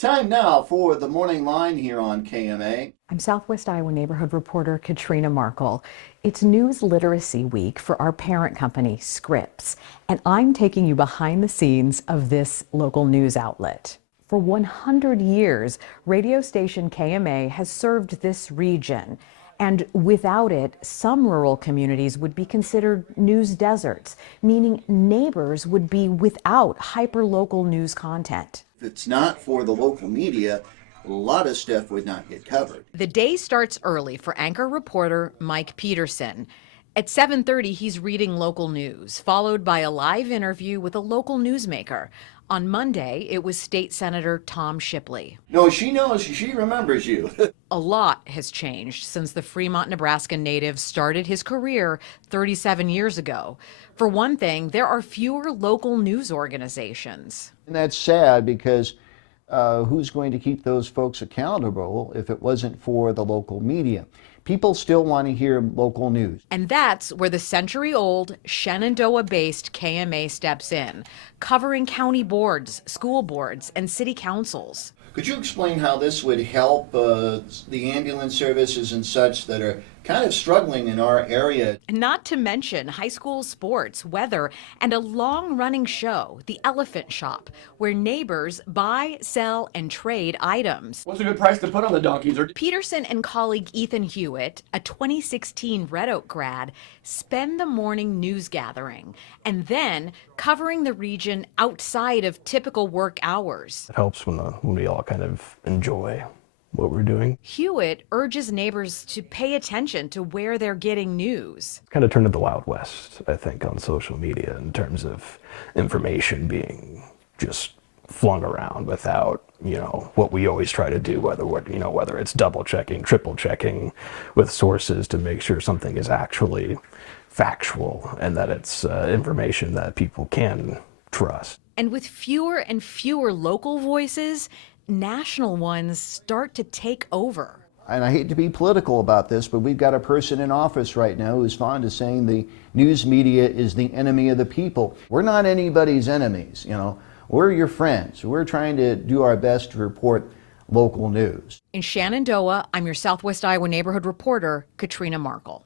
Time now for the morning line here on KMA. I'm Southwest Iowa neighborhood reporter Katrina Markle. It's News Literacy Week for our parent company, Scripps, and I'm taking you behind the scenes of this local news outlet. For 100 years, radio station KMA has served this region, and without it, some rural communities would be considered news deserts, meaning neighbors would be without hyperlocal news content. If it's not for the local media, a lot of stuff would not get covered. The day starts early for anchor reporter Mike Peterson. At 7:30, he's reading local news, followed by a live interview with a local newsmaker. On Monday, it was State Senator Tom Shipley. No, she knows, she remembers you. A lot has changed since the Fremont, Nebraska native started his career 37 years ago. For one thing, there are fewer local news organizations. And that's sad because who's going to keep those folks accountable if it wasn't for the local media? People still want to hear local news. And that's where the century-old Shenandoah-based KMA steps in, covering county boards, school boards, and city councils. Could you explain how this would help the ambulance services and such that are kind of struggling in our area? Not to mention high school sports, weather, and a long-running show, The Elephant Shop, where neighbors buy, sell, and trade items. What's a good price to put on the donkeys? Peterson and colleague Ethan Hewitt, a 2016 Red Oak grad, spend the morning news gathering and then covering the region outside of typical work hours. It helps when we all kind of enjoy what we're doing. Hewitt urges neighbors to pay attention to where they're getting news. It's kind of turned into the Wild West, I think, on social media in terms of information being just flung around without, what we always try to do, whether it's double checking, triple checking with sources to make sure something is actually factual and that it's information that people can trust. And with fewer and fewer local voices, national ones start to take over. And I hate to be political about this, but we've got a person in office right now who's fond of saying the news media is the enemy of the people. We're not anybody's enemies, We're your friends. We're trying to do our best to report local news. In Shenandoah, I'm your Southwest Iowa neighborhood reporter, Katrina Markle.